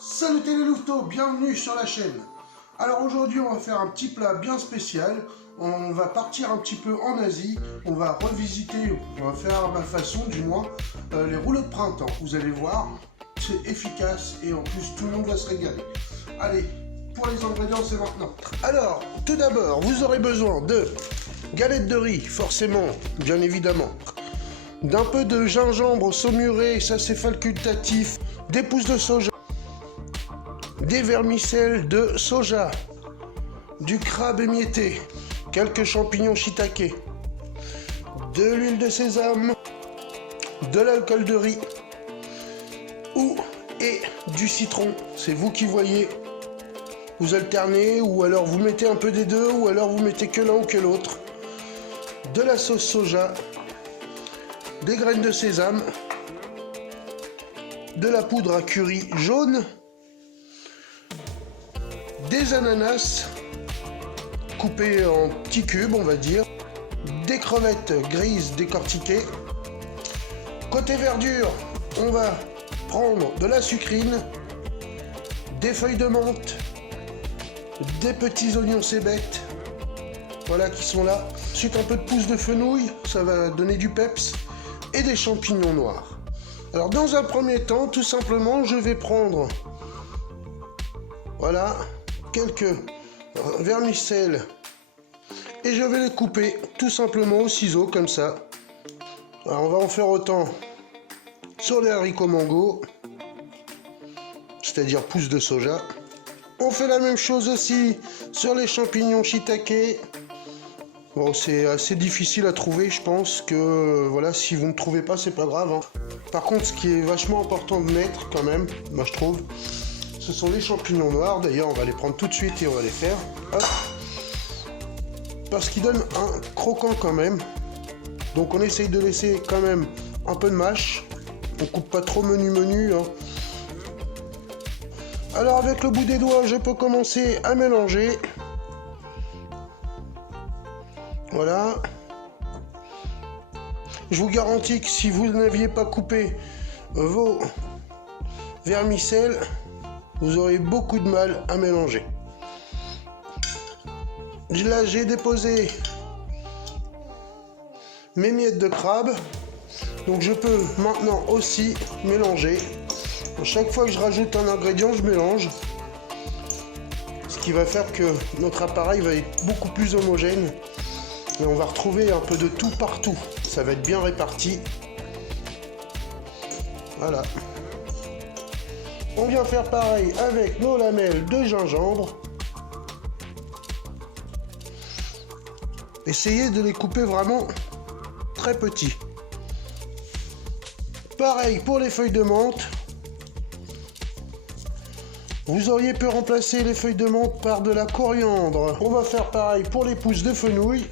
Salut les louveteaux, bienvenue sur la chaîne. Alors aujourd'hui on va faire un petit plat bien spécial. On va partir un petit peu en Asie. On va revisiter, on va faire à ma façon du moins, les rouleaux de printemps. Vous allez voir, c'est efficace et en plus tout le monde va se régaler. Allez, pour les ingrédients c'est maintenant. Alors, tout d'abord, vous aurez besoin de galettes de riz, forcément, bien évidemment. D'un peu de gingembre saumuré, ça c'est facultatif. Des pousses de soja. Des vermicelles de soja, du crabe émietté, quelques champignons shiitake, de l'huile de sésame, de l'alcool de riz et du citron. C'est vous qui voyez. Vous alternez ou alors vous mettez un peu des deux ou alors vous mettez que l'un ou que l'autre. De la sauce soja, des graines de sésame, de la poudre à curry jaune, des ananas coupés en petits cubes, on va dire, des crevettes grises décortiquées. Côté verdure, on va prendre de la sucrine, des feuilles de menthe, des petits oignons cébettes, voilà qui sont là. Ensuite un peu de pousses de fenouil, ça va donner du peps, et des champignons noirs. Alors dans un premier temps, tout simplement, je vais prendre, voilà, quelques vermicelles et je vais les couper tout simplement au ciseau comme ça. Alors on va en faire autant sur les haricots mango, c'est-à-dire pousses de soja. On fait la même chose aussi sur les champignons shiitake. Bon, c'est assez difficile à trouver, je pense que voilà, si vous ne trouvez pas, c'est pas grave, hein. Par contre, ce qui est vachement important de mettre quand même, moi je trouve, ce sont les champignons noirs. D'ailleurs, on va les prendre tout de suite et on va les faire. Hop. Parce qu'ils donnent un croquant quand même. Donc on essaye de laisser quand même un peu de mâche. On coupe pas trop menu, hein. Alors avec le bout des doigts, je peux commencer à mélanger. Voilà. Je vous garantis que si vous n'aviez pas coupé vos vermicelles, vous aurez beaucoup de mal à mélanger. Là, j'ai déposé mes miettes de crabe. Donc je peux maintenant aussi mélanger. À chaque fois que je rajoute un ingrédient, je mélange. Ce qui va faire que notre appareil va être beaucoup plus homogène. Et on va retrouver un peu de tout partout. Ça va être bien réparti. Voilà. On vient faire pareil avec nos lamelles de gingembre. Essayez de les couper vraiment très petits. Pareil pour les feuilles de menthe. Vous auriez pu remplacer les feuilles de menthe par de la coriandre. On va faire pareil pour les pousses de fenouil.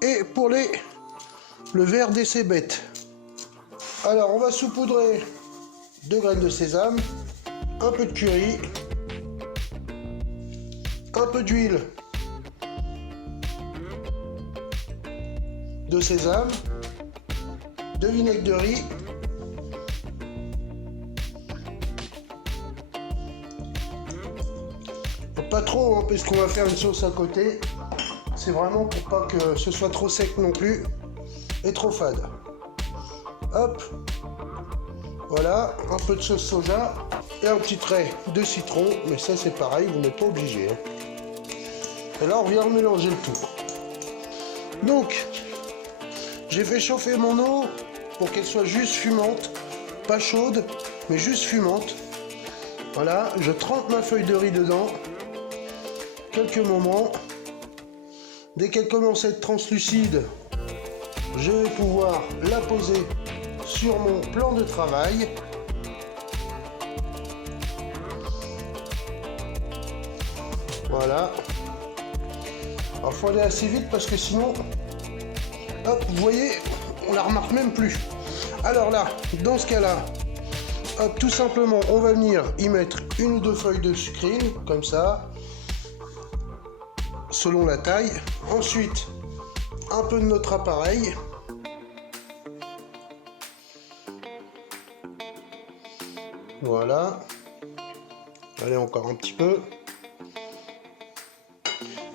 Et pour le verre des cébettes. Alors on va saupoudrer 2 graines de sésame, un peu de curry, un peu d'huile de sésame, de vinaigre de riz, pas trop hein, parce qu'on va faire une sauce à côté. C'est vraiment pour pas que ce soit trop sec non plus et trop fade. Hop, voilà, un peu de sauce soja et un petit trait de citron, mais ça c'est pareil, vous n'êtes pas obligé, hein. Et là on vient mélanger le tout. Donc, j'ai fait chauffer mon eau pour qu'elle soit juste fumante, pas chaude, mais juste fumante. Voilà, je trempe ma feuille de riz dedans, quelques moments. Dès qu'elle commence à être translucide, je vais pouvoir la poser sur mon plan de travail. Voilà. Alors il faut aller assez vite parce que sinon, hop, vous voyez, on la remarque même plus. Alors là, dans ce cas-là, hop, tout simplement, on va venir y mettre 1 ou 2 feuilles de sucrine, comme ça, selon la taille. Ensuite, un peu de notre appareil. Voilà. Allez, encore un petit peu.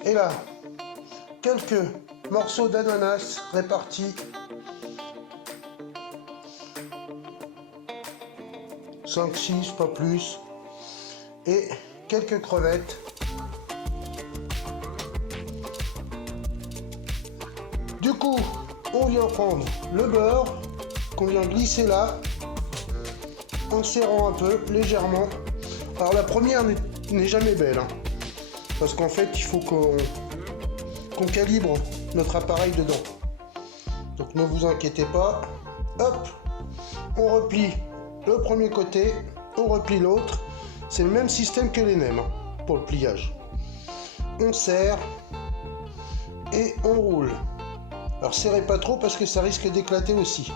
Et là, quelques morceaux d'ananas répartis. 5, 6, pas plus. Et quelques crevettes. Du coup, on vient prendre le beurre qu'on vient glisser là, en serrant un peu, légèrement. Alors la première n'est jamais belle, hein, parce qu'en fait, il faut qu'on calibre notre appareil dedans. Donc ne vous inquiétez pas. Hop, on replie le premier côté, on replie l'autre. C'est le même système que les nems, hein, pour le pliage. On serre et on roule. Alors serrez pas trop parce que ça risque d'éclater aussi.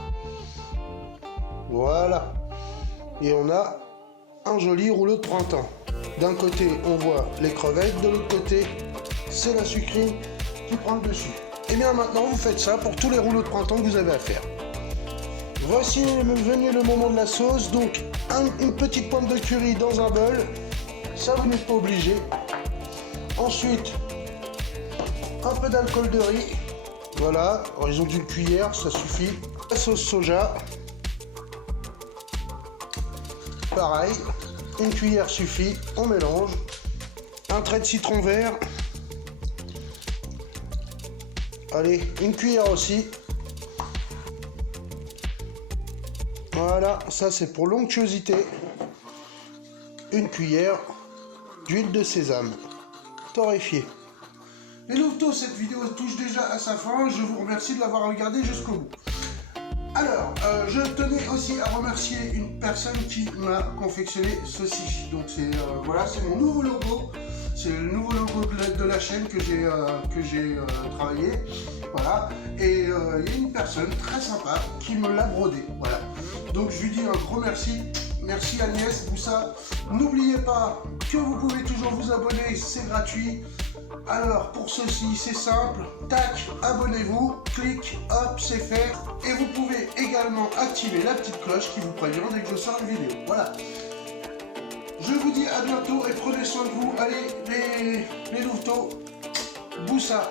Voilà. Et on a un joli rouleau de printemps. D'un côté, on voit les crevettes, de l'autre côté, c'est la sucrine qui prend le dessus. Et bien maintenant, vous faites ça pour tous les rouleaux de printemps que vous avez à faire. Voici venu le moment de la sauce. Donc, une petite pointe de curry dans un bol. Ça, vous n'êtes pas obligé. Ensuite, un peu d'alcool de riz. Voilà, en raison d'une cuillère, ça suffit. La sauce soja. Pareil, une cuillère suffit, on mélange. Un trait de citron vert. Allez, une cuillère aussi. Voilà, ça c'est pour l'onctuosité. Une cuillère d'huile de sésame torréfiée. Les louveteaux, cette vidéo touche déjà à sa fin. Je vous remercie de l'avoir regardé jusqu'au bout. Alors, je tenais aussi à remercier une personne qui m'a confectionné ceci. Donc voilà, c'est mon nouveau logo. C'est le nouveau logo de la chaîne que j'ai travaillé. Voilà. Et il y a une personne très sympa qui me l'a brodé. Voilà. Donc je lui dis un gros merci. Merci Agnès, Boussa. N'oubliez pas que vous pouvez toujours vous abonner, c'est gratuit. Alors pour ceci, c'est simple, tac, abonnez-vous, clic, hop, c'est fait. Et vous pouvez également activer la petite cloche qui vous prévient dès que je sors une vidéo. Voilà. Je vous dis à bientôt et prenez soin de vous. Allez, les louveteaux, Boussa.